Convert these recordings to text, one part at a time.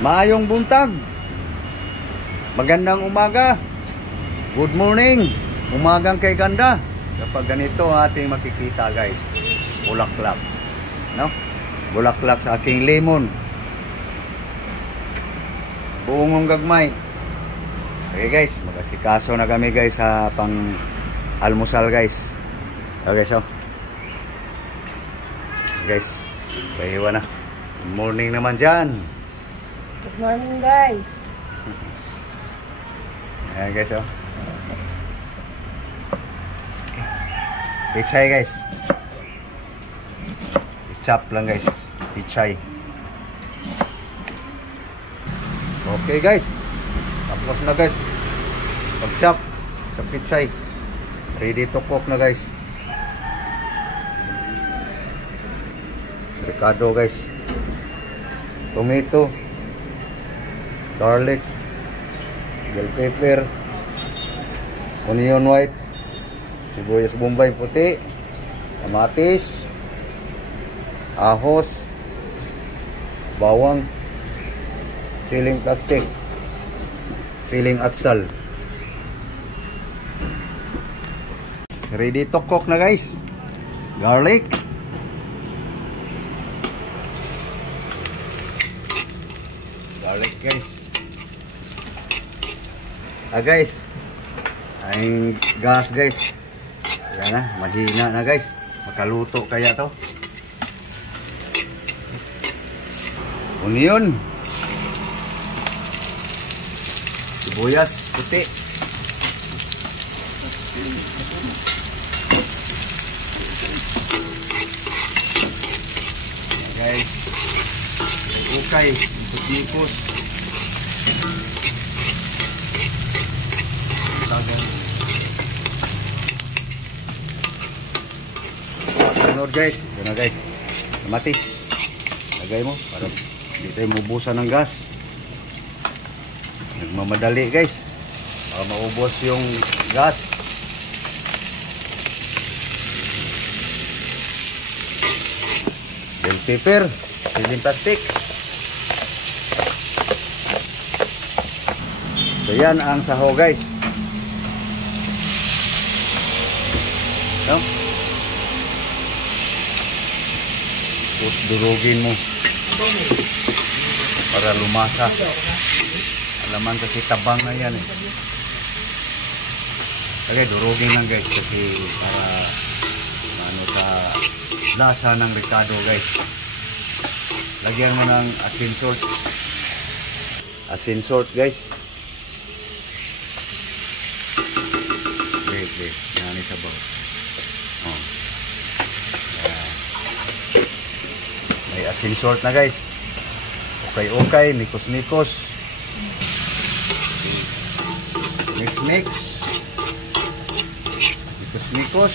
Maayong buntag, magandang umaga, good morning, umagang kay ganda. Kapag ganito ating makikita guys, bulaklak, no? Bulaklak sa aking lemon, buong gagmay. Okay guys, magasikaso na kami guys sa pang almusal guys. Okay so guys, pahiwa na. Good morning naman dyan. Good morning guys. Ayan guys oh. Pichay guys. I-chop lang guys. Pichay. Okay guys. Tapos na guys. Pag-chop sa pichay. Ready to cook na guys. Ricado guys. Tomato. Garlic, bell pepper, onion white, sibuyas bombay puti, kamatis, ahos, bawang, siling plastic, siling atsal. Ready to cook na guys. Garlic, guys. Guys, ang gas guys, yan na, mahina na guys, makaluto kaya to. Onion, sibuyas puti, guys, ukay, ikot-ikot. Sunod guys, ito na guys, kamatis, lagay mo para hindi tayo mabusan ng gas. Nagmamadali guys para maubos yung gas. Bell pepper, siling plastic. So yan ang saho guys. No? Durugin mo para lumasa. Alaman kasi tabang na yan eh. Okay, durugin lang guys kasi para ano sa lasa ng ricado guys. Lagyan mo ng asin salt. Asin salt guys. Wait, yan isa ba? Oh. May asin salt na guys. Okay, mikos-mikos. Mix. Mikos-mikos.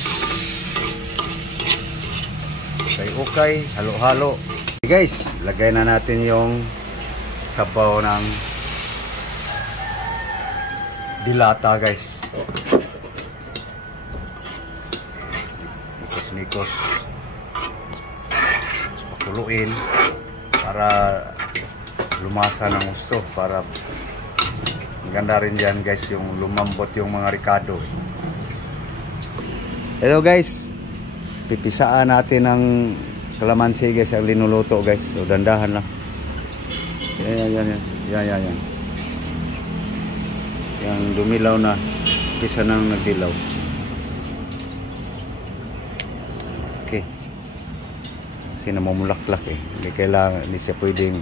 Okay, halo-halo. Okay guys, lagay na natin yung sabaw ng dilata guys. Mikos. Pakuluin para lumasa ng gusto, para maganda rin dyan guys yung lumambot yung mga ricado. Hello guys, pipisaan natin ng kalamansi guys ang linuluto guys. So dandahan lang. Yan. Yang dumilaw na, pisa nang nagdilaw. Okay. Kasi namumulaklak eh. Hindi kailangan, hindi siya pwedeng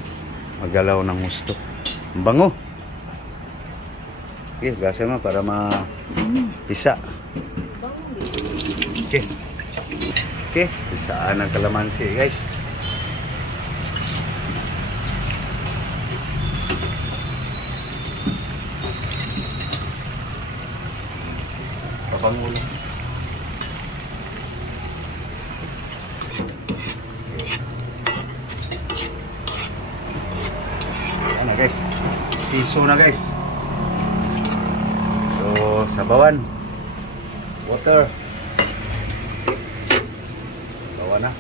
magalaw ng gusto. Ang bango. Okay, gasa mo para mapisa. Okay, pisaan ng kalamansi guys. Papangulo. Yan na guys. Piso na guys. So, sabawan. Water. Sabawan na.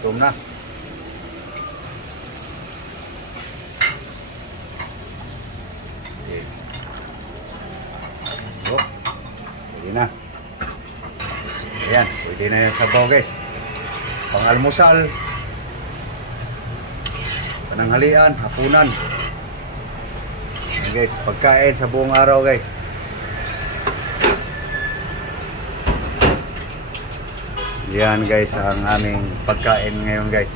Itom na. Pwede na yan sabaw guys. Pang almusal, pananghalian, hapunan. Yan guys, pagkain sa buong araw guys. Yan guys ang aming pagkain ngayon guys.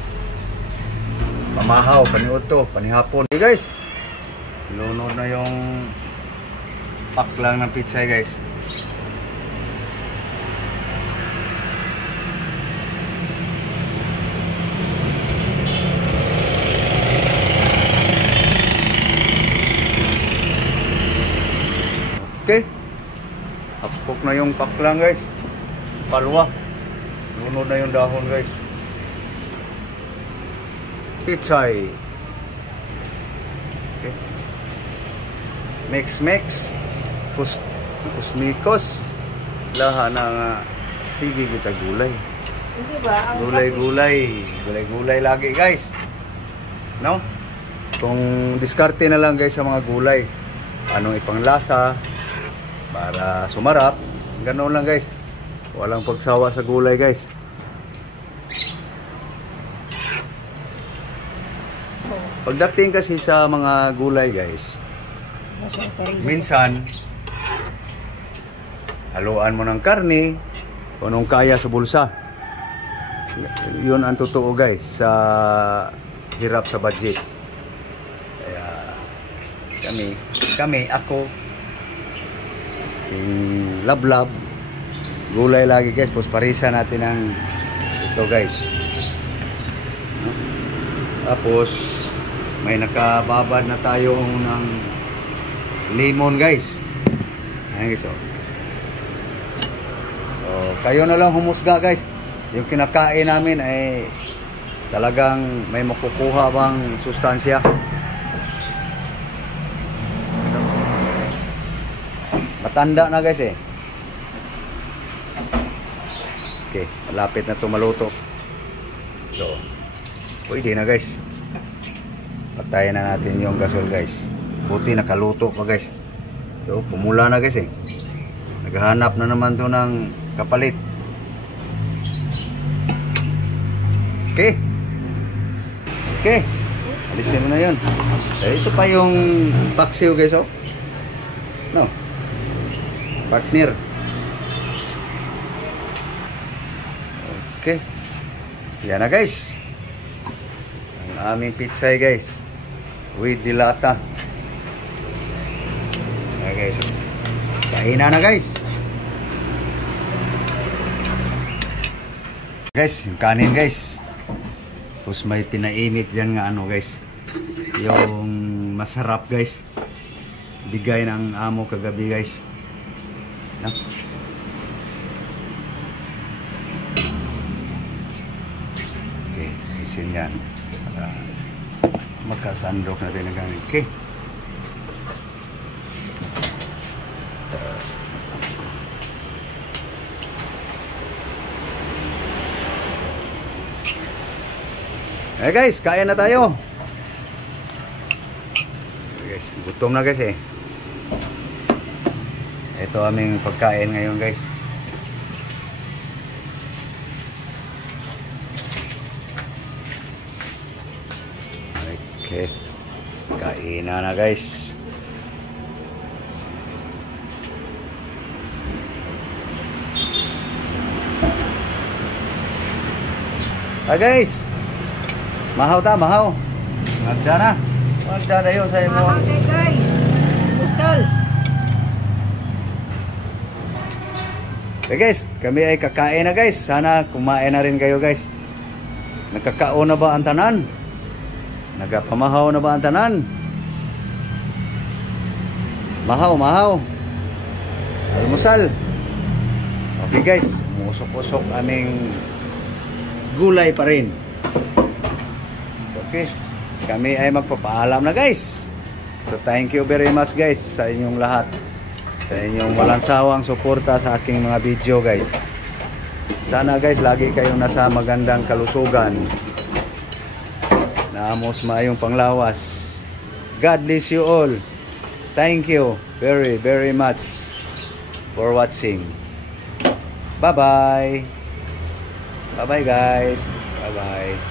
Pamahaw, paniuto, panihapon. Okay guys, lunod na yung pack lang ng pizza guys. Okay, hapok na yung pack lang guys. Palwa, lunod na yung dahon guys. Pichay. Okay. Mix. Kusmikos. Laha na nga. Sige kita gulay. Hindi ba? Gulay lagi guys. No? Kung diskarte na lang guys sa mga gulay. Anong ipanglasa para sumarap. Ganoon lang guys. Walang pagsawa sa gulay guys. Pagdating kasi sa mga gulay guys, minsan haluan mo ng karne kung anong kaya sa bulsa. Yun ang totoo guys sa hirap sa budget. Kaya kami ako yung lablab gulay lagi guys. Tapos parisa natin ang ito guys. Tapos may nakababad na tayo ng lemon guys. Ayan guys. So kayo na lang humusga guys. Yung kinakain namin ay talagang may makukuha bang sustansya. Matanda na guys eh. Okay, malapit na ito maluto. So pwede na guys. Patayin na natin yung gasol guys. Buti nakaluto pa guys. So pumula na guys eh. Naghahanap na naman to ng kapalit. Okay. Alisin mo na yun. Ito pa yung paksiw guys oh. No. Partner. Okay. Yan na guys. Ang aming pizza guys. With dilata. Okay guys. Kainan na guys. Guys, yung kanin guys. Tapos may pinainit dyan nga ano guys. Yung masarap guys. Bigay ng amo kagabi guys. No? Okay, isin yan. Para magkasandok natin ang gamit. Okay. Eh guys, kain na tayo. Guys, gutom na guys eh. Ito aming pagkain ngayon guys. Okay. Kain na guys. Guys. Mahaw ta, mahaw. Magda na. Magda na yun sa imo. Okay guys. Usal. Okay guys, kami ay kakain na guys. Sana kumain na rin kayo guys. Nagkakaon na ba ang tanan? Nagapamahaw na ba ang tanan? Mahaw. Almusal. Okay guys, umusok-usok aming gulay pa rin. Okay, kami ay magpapaalam na guys. So thank you very much guys sa inyong lahat. Sa inyong walang sawang suporta sa aking mga video guys. Sana guys lagi kayong nasa magandang kalusugan. Naamos maayong panglawas. God bless you all. Thank you very much for watching. Bye bye. Bye-bye guys. Bye-bye.